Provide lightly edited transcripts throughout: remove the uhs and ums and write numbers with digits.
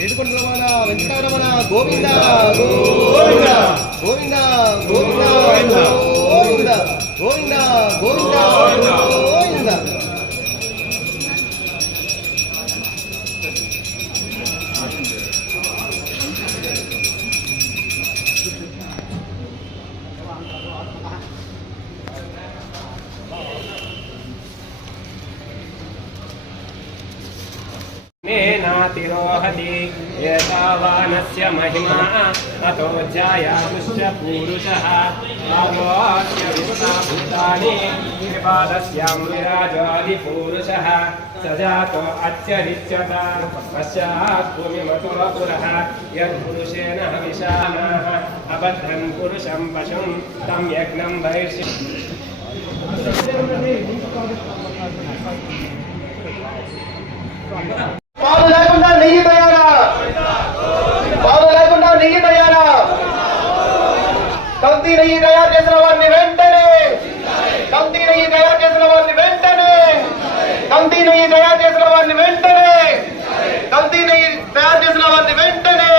ఏడుకొండరమణ వెంకటరమణ గోవింద గోవింద గోవింద గోవింద గోవింద గోవింద గోవింద గోవింద. तिरोहति एतावानस्य महिमा अतो जायामुश्च पूरुषः आरोग्य विश्वभूतानि त्रिपादस्यां विराजादिपूरुषः सजातो अत्यरिच्यत पश्चात् भूमिमतुरपुरः यत्पुरुषेण हविषामः अबद्धं पुरुषं पशुं तं यज्ञं वैश्य పాలు లేకుండా నెయ్యి తయారా, పాలు లేకుండా నెయ్యి తయారా. కల్తీ నెయ్యి తయారు చేసిన వారిని వెంటనే, కల్తీ నెయ్యి తయారు చేసిన వారిని వెంటనే, కల్తీ నెయ్యి తయారు చేసిన వారిని వెంటనే, కల్తీ నెయ్యి తయారు చేసిన వారిని వెంటనే.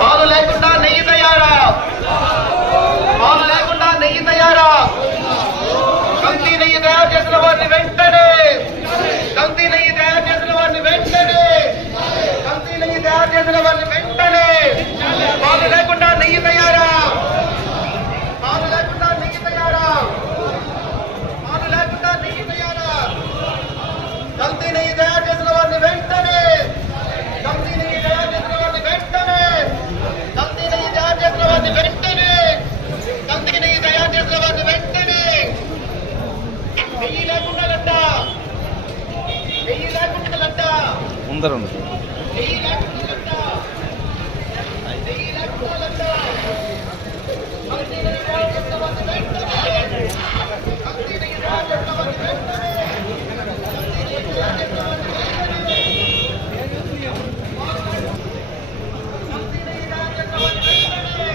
పాలు లేకుండా నెయ్యి తయారా, పాలు లేకుండా నెయ్యి తయారా. కల్తీ నెయ్యి తయారు చేసిన వారిని వెంటనే, కల్తీ నెయ్యి తయారు చేసిన వారిని వెంటనే, కల్తీ నెయ్యి తయారు చేసిన వారిని వెంటనే. పాలు లేకుండా నెయ్యి తయారా, పాలు లేకుండా నెయ్యి తయారా, పాలు లేకుండా నెయ్యి తయారా. కల్తీ నెయ్యి తయారు చేసిన వారిని వెంటనే, కల్తీ నెయ్యి తయారు చేసిన వారిని వెంటనే, కల్తీ నెయ్యి తయారు చేసిన వారిని వెంటనే, కల్తీ నెయ్యి తయారు చేసిన వారిని వెంటనే. నెయ్యి లేకుండా లడ్డ, నెయ్యి లేకుండా లడ్డ, ముందర నెయ్యి లేకుండా లడ్డ, నెయ్యి లేకుండా లడ్డ. కల్తీ నెయ్యి తయారు చేసిన వారిని వెంటనే, కల్తీ నెయ్యి తయారు చేసిన వారిని వెంటనే, కల్తీ నెయ్యి తయారు చేసిన వారిని వెంటనే.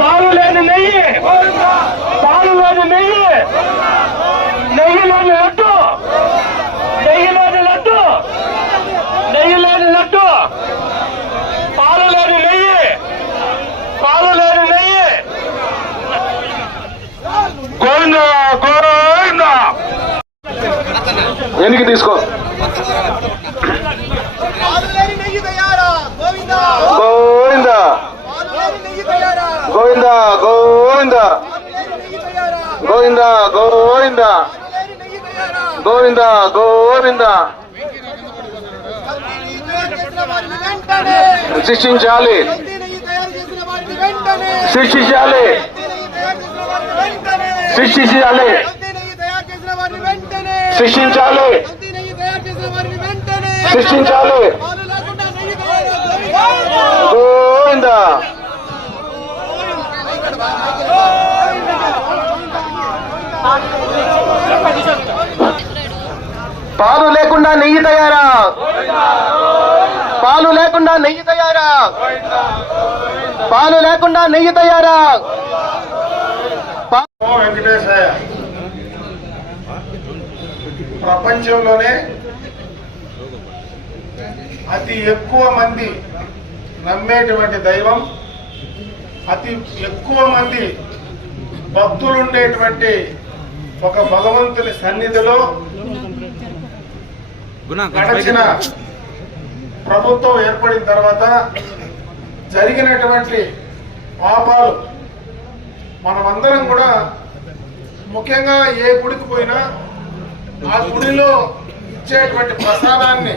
పాలు లేని నెయ్యి, పాలు లేని నెయ్యి, నెయ్యి లేని లడ్డు, నెయ్యి లేని లడ్డు, నెయ్యి లేని లడ్డు, పాలు లేని నెయ్యి, పాలు లేని నెయ్యి. గోవింద గోవింద. వెనక్కి తీసుకో. గోవింద గోవింద గోవింద గోవింద గోవింద గోవింద గోవింద. శిక్షించాలి, శిక్షించాలి, శిక్షించాలి, శిక్షించాలి, శిక్షించాలి. గోవింద పాలు లేకుండా నెయ్యి తయారా, పాలు లేకుండా నెయ్యి తయారా, పాలు లేకుండా నెయ్యి తయారా. వెంకటేశయ్య ప్రపంచంలోనే అతి ఎక్కువ మంది నమ్మేటువంటి దైవం, అతి ఎక్కువ మంది భక్తులుండేటువంటి ఒక భగవంతుని సన్నిధిలో గడచిన ప్రభుత్వం ఏర్పడిన తర్వాత జరిగినటువంటి పాపాలు మనమందరం కూడా ముఖ్యంగా ఏ గుడికి పోయినా ఆ గుడిలో ఇచ్చేటువంటి ప్రసాదాన్ని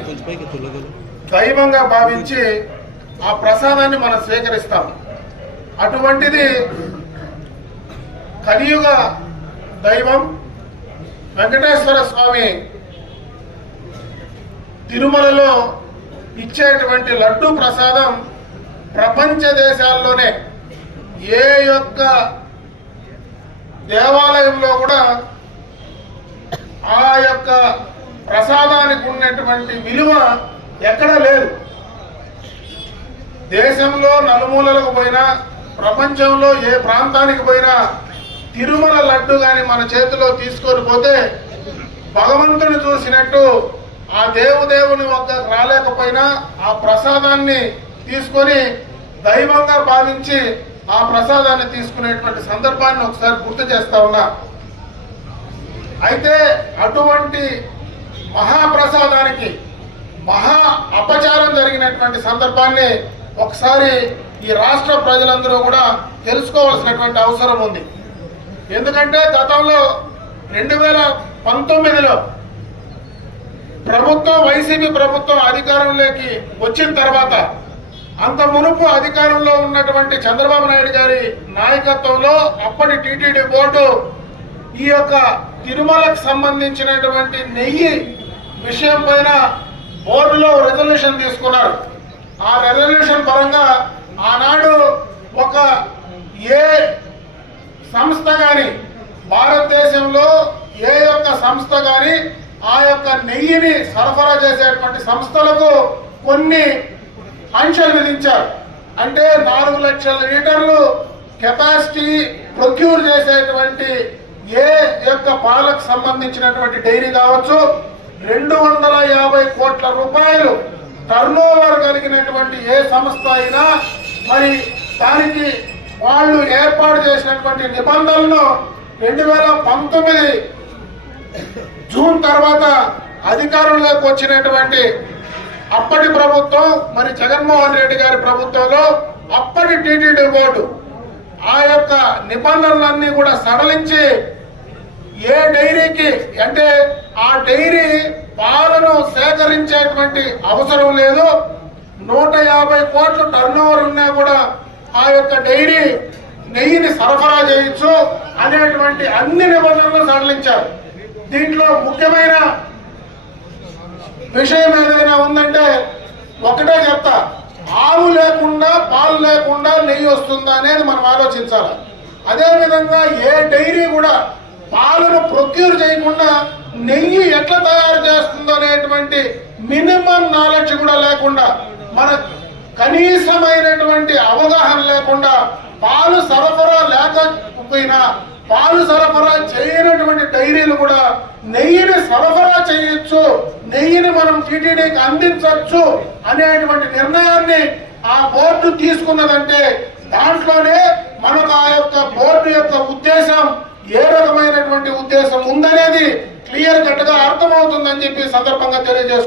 దైవంగా భావించి ఆ ప్రసాదాన్ని మనం స్వీకరిస్తాం. అటువంటిది కలియుగ దైవం వెంకటేశ్వర స్వామి తిరుమలలో ఇచ్చేటువంటి లడ్డు ప్రసాదం ప్రపంచ దేశాల్లోనే ఏ యొక్క దేవాలయంలో కూడా ఆ యొక్క ప్రసాదానికి ఉన్నటువంటి విలువ ఎక్కడా లేదు. దేశంలో నలుమూలలకు పోయినా, ప్రపంచంలో ఏ ప్రాంతానికి పోయినా తిరుమల లడ్డు కానీ మన చేతిలో తీసుకొని పోతే భగవంతుని చూసినట్టు ఆ దేవుని వద్ద రాలేకపోయినా ఆ ప్రసాదాన్ని తీసుకొని దైవంగా భావించి ఆ ప్రసాదాన్ని తీసుకునేటువంటి సందర్భాన్ని ఒకసారి గుర్తు చేస్తా ఉన్నా. అయితే అటువంటి మహాప్రసాదానికి మహా అపచారం జరిగినటువంటి సందర్భాన్ని ఒకసారి ఈ రాష్ట్ర ప్రజలందరూ కూడా తెలుసుకోవాల్సినటువంటి అవసరం ఉంది. ఎందుకంటే గతంలో 2019లో ప్రభుత్వం, వైసీపీ ప్రభుత్వం అధికారంలోకి వచ్చిన తర్వాత అంత మునుపు అధికారంలో ఉన్నటువంటి చంద్రబాబు నాయుడు గారి నాయకత్వంలో అప్పటి టీటీడీ బోర్డు ఈ యొక్క తిరుమలకు సంబంధించినటువంటి నెయ్యి విషయం పైన బోర్డులో రెజల్యూషన్ తీసుకున్నారు. ఆ రెజల్యూషన్ పరంగా ఆనాడు ఒక ఏ సంస్థ కానీ, భారతదేశంలో ఏ యొక్క సంస్థ కానీ ఆ యొక్క నెయ్యిని సరఫరా చేసేటువంటి సంస్థలకు కొన్ని ఆంక్షలు విధించారు. అంటే 4 లక్షల లీటర్లు కెపాసిటీ ప్రొక్యూర్ చేసేటువంటి ఏ యొక్క పాలకు సంబంధించినటువంటి డైరీ కావచ్చు, 250 కోట్ల రూపాయలు టర్నోవర్ కలిగినటువంటి ఏ సంస్థ అయినా మరి దానికి వాళ్ళు ఏర్పాటు చేసినటువంటి నిబంధనలను 2019 జూన్ తర్వాత అధికారంలోకి వచ్చినటువంటి అప్పటి ప్రభుత్వం, మరి జగన్మోహన్ రెడ్డి గారి ప్రభుత్వంలో అప్పటి టీటీడీ బోర్డు ఆ యొక్క నిబంధనలన్నీ కూడా సడలించి ఏ డైరీకి, అంటే ఆ డైరీ పాలను సేకరించేటువంటి అవసరం లేదు, 150 కోట్ల టర్నోవర్ ఉన్నా కూడా ఆ యొక్క డైరీ నెయ్యిని సరఫరా చేయొచ్చు అనేటువంటి అన్ని నిబంధనలు సడలించారు. దీంట్లో ముఖ్యమైన విషయం ఏదైనా ఉందంటే ఒకటే చెప్తా, ఆవు లేకుండా పాలు లేకుండా నెయ్యి వస్తుందా అనేది మనం ఆలోచించాలి. అదేవిధంగా ఏ డైరీ కూడా పాలను ప్రొక్యూర్ చేయకుండా నెయ్యి ఎట్లా తయారు చేస్తుందో అనేటువంటి మినిమం నాలెడ్జ్ కూడా లేకుండా, మన కనీసమైనటువంటి అవగాహన లేకుండా, పాలు సరఫరా లేకపోయినా పాలు సరఫరా చేయనటువంటి డైరీలు కూడా నెయ్యిని సరఫరా చేయొచ్చు, నెయ్యిని మనం టీటీడీకి అందించవచ్చు అనేటువంటి నిర్ణయాన్ని ఆ బోర్డు తీసుకున్నదంటే దాంట్లోనే మనకు ఆ యొక్క బోర్డు యొక్క ఉద్దేశం, ఏ రకమైనటువంటి ఉద్దేశం ఉందనేది క్లియర్ కట్ గా అర్థమవుతుందని చెప్పి సందర్భంగా తెలియజేసుకుంటున్నాను.